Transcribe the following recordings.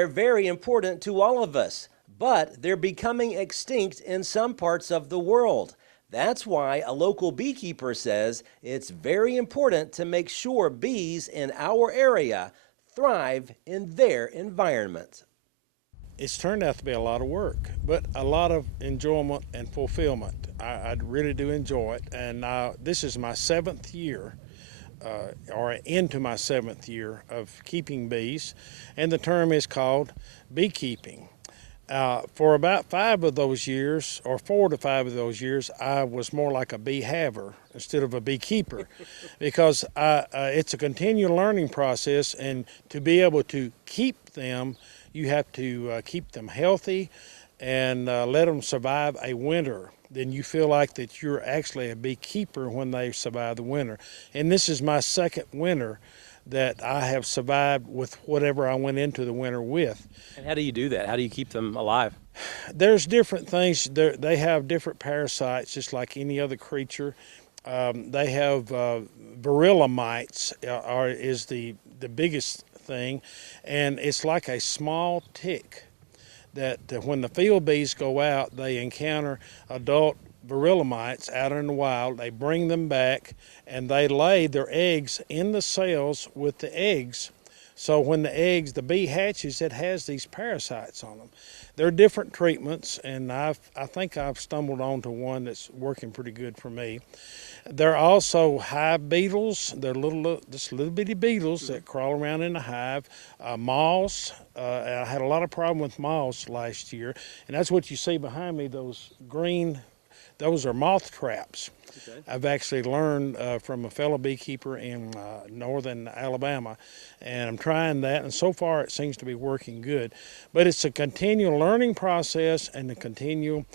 They're very important to all of us, but they're becoming extinct in some parts of the world. That's why a local beekeeper says it's very important to make sure bees in our area thrive in their environment. It's turned out to be a lot of work, but a lot of enjoyment and fulfillment. I really do enjoy it, and this is my 7th year, or into my 7th year of keeping bees, and the term is called beekeeping. For about 5 of those years, or 4 to 5 of those years, I was more like a bee haver instead of a beekeeper, because it's a continual learning process, and to be able to keep them, you have to keep them healthy and let them survive a winter. Then you feel like that you're actually a beekeeper when they survive the winter. And this is my 2nd winter that I have survived with whatever I went into the winter with. And how do you do that? How do you keep them alive? There's different things. They have different parasites, just like any other creature. They have varroa mites is the biggest thing, and it's like a small tick that when the field bees go out, they encounter adult varroa mites out in the wild. They bring them back, and they lay their eggs in the cells with the eggs. So when the bee hatches, it has these parasites on them. There are different treatments, and I think I've stumbled onto one that's working pretty good for me. There are also hive beetles. They're just little bitty beetles that crawl around in the hive. Moths. I had a lot of problem with moths last year, and that's what you see behind me. Those green, those are moth traps. Okay. I've actually learned from a fellow beekeeper in northern Alabama, and I'm trying that, and so far it seems to be working good. But it's a continual learning process and a continual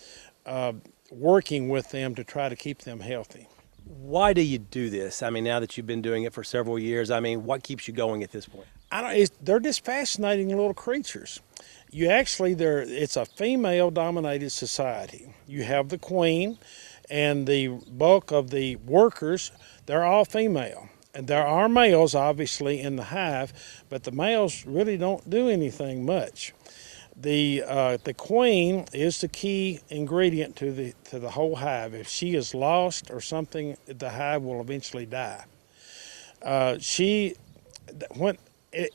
working with them to try to keep them healthy. Why do you do this? I mean, now that you've been doing it for several years, I mean, what keeps you going at this point? They're just fascinating little creatures. It's a female-dominated society. You have the queen, and the bulk of the workers, they're all female. And there are males, obviously, in the hive, but the males really don't do anything much. The queen is the key ingredient to the whole hive. If she is lost or something, the hive will eventually die.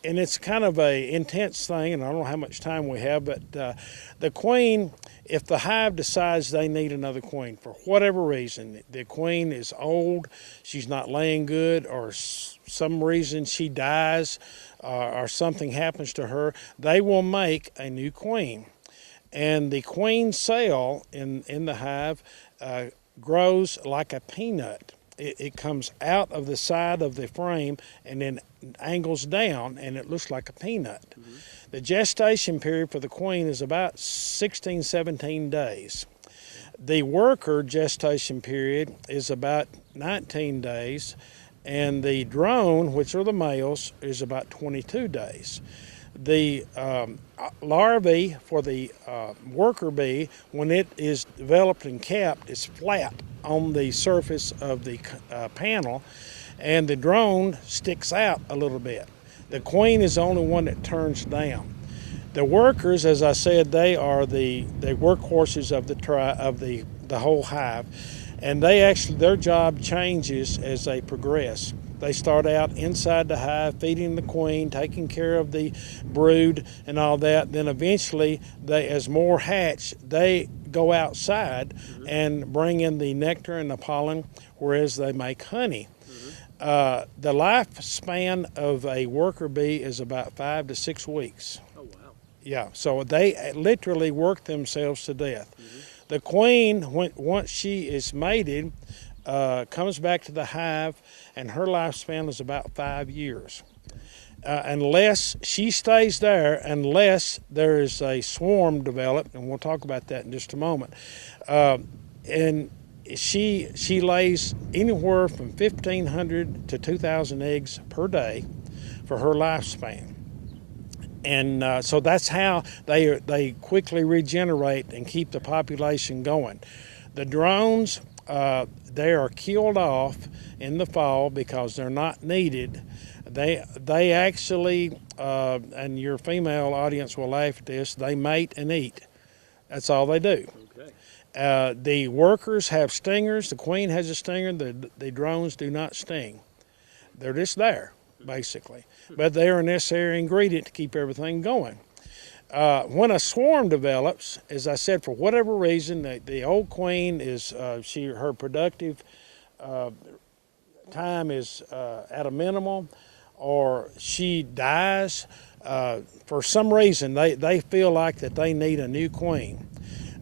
And it's kind of a intense thing, and I don't know how much time we have, but the queen, if the hive decides they need another queen for whatever reason, the queen is old, she's not laying good, or some reason she dies, or something happens to her, they will make a new queen. And the queen cell in the hive grows like a peanut. It comes out of the side of the frame and then angles down, and it looks like a peanut. Mm-hmm. The gestation period for the queen is about 16, 17 days. The worker gestation period is about 19 days, and the drone, which are the males, is about 22 days. The larvae for the worker bee, when it is developed and capped, is flat on the surface of the panel, and the drone sticks out a little bit. The queen is the only one that turns down. The workers, as I said, they are the workhorses of the whole hive, and their job changes as they progress. They start out inside the hive, feeding the queen, taking care of the brood and all that. Then eventually, as more hatch, they go outside and bring in the nectar and the pollen, whereas they make honey. The lifespan of a worker bee is about 5 to 6 weeks. Oh, wow. Yeah, so they literally work themselves to death. The queen, once she is mated, comes back to the hive, and her lifespan is about 5 years. Unless she stays there, unless there is a swarm developed, and we'll talk about that in just a moment. And she lays anywhere from 1,500 to 2,000 eggs per day for her lifespan. And so that's how they quickly regenerate and keep the population going. The drones, they are killed off in the fall because they're not needed. They actually, and your female audience will laugh at this, they mate and eat. That's all they do. Okay. The workers have stingers. The queen has a stinger. The drones do not sting. They're just there, basically. But they are a necessary ingredient to keep everything going. When a swarm develops, as I said, for whatever reason, the old queen is her productive time is at a minimum, or she dies. For some reason, they feel like that they need a new queen.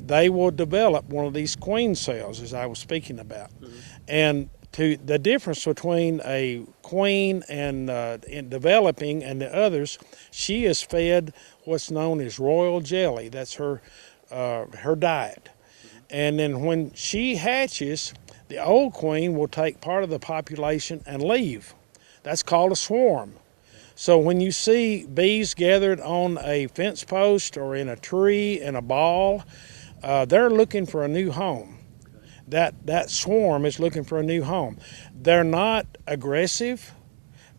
They will develop one of these queen cells, as I was speaking about. Mm-hmm. And the difference between a queen and in developing and the others, she is fed what's known as royal jelly. That's her diet. Mm-hmm. And then when she hatches, the old queen will take part of the population and leave. That's called a swarm. So when you see bees gathered on a fence post or in a tree in a ball, they're looking for a new home. That swarm is looking for a new home. They're not aggressive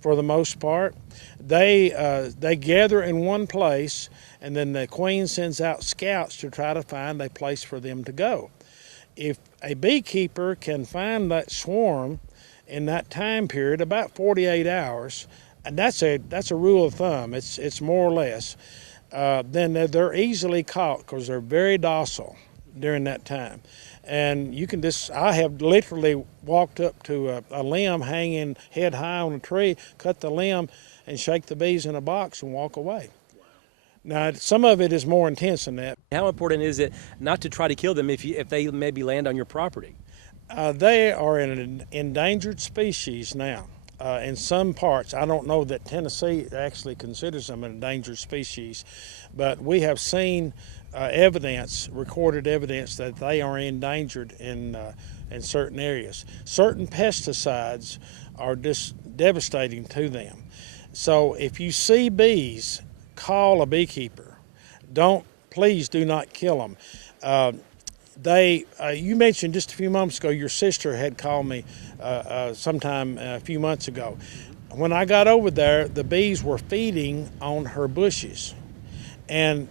for the most part. They gather in one place, and then the queen sends out scouts to try to find a place for them to go. If a beekeeper can find that swarm in that time period, about 48 hours, and that's a rule of thumb, it's more or less, then they're easily caught because they're very docile during that time. And you can I have literally walked up to a limb hanging head high on a tree, cut the limb, and shake the bees in a box and walk away. Now, some of it is more intense than that. How important is it not to try to kill them if they maybe land on your property? They are an endangered species now. In some parts, I don't know that Tennessee actually considers them an endangered species, but we have seen recorded evidence that they are endangered in certain areas. Certain pesticides are just devastating to them. So if you see bees, call a beekeeper. Please do not kill them. You mentioned just a few moments ago, your sister had called me sometime a few months ago. When I got over there, the bees were feeding on her bushes. And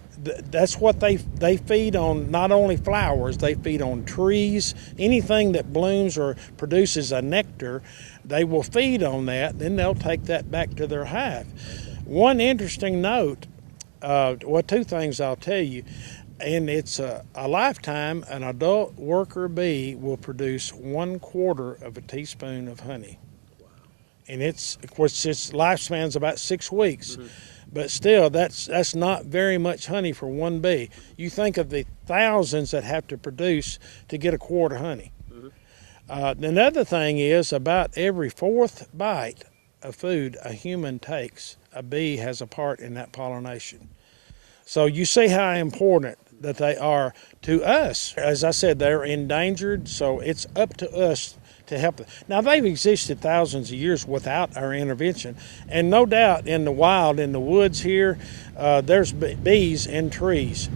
that's what they feed on, not only flowers, they feed on trees, anything that blooms or produces a nectar, they will feed on that, then they'll take that back to their hive. One interesting note, two things I'll tell you, and it's a lifetime, an adult worker bee will produce 1/4 of a teaspoon of honey. Wow. And of course, its lifespan's about 6 weeks. Mm-hmm. But still, that's not very much honey for one bee. You think of the thousands that have to produce to get a quart of honey. Mm-hmm. Another thing is, about every 4th bite of food a human takes, a bee has a part in that pollination. So you see how important that they are to us. As I said, they're endangered, so it's up to us to help them. Now, they've existed thousands of years without our intervention, and no doubt in the wild, in the woods here, there's bees in trees.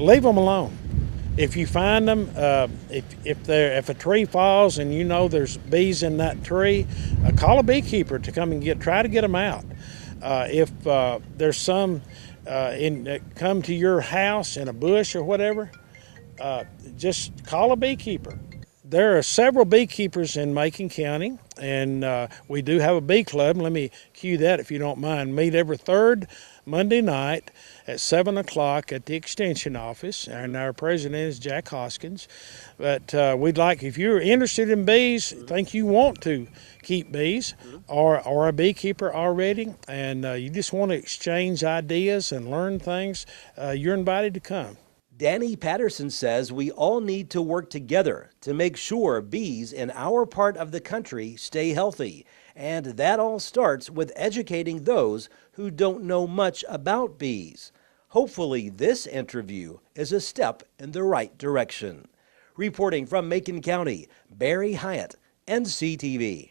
Leave them alone. If you find them, if a tree falls and you know there's bees in that tree, call a beekeeper to come and try to get them out. If there's some come to your house in a bush or whatever, just call a beekeeper. There are several beekeepers in Macon County, and we do have a bee club. Let me cue that if you don't mind. Meet every 3rd Monday night at 7 o'clock at the Extension office, and our president is Jack Hoskins. But if you're interested in bees, think you want to keep bees, or a beekeeper already, and you just want to exchange ideas and learn things, you're invited to come. Danny Patterson says we all need to work together to make sure bees in our part of the country stay healthy. And that all starts with educating those who don't know much about bees. Hopefully, this interview is a step in the right direction. Reporting from Macon County, Barry Hyatt, NCTV.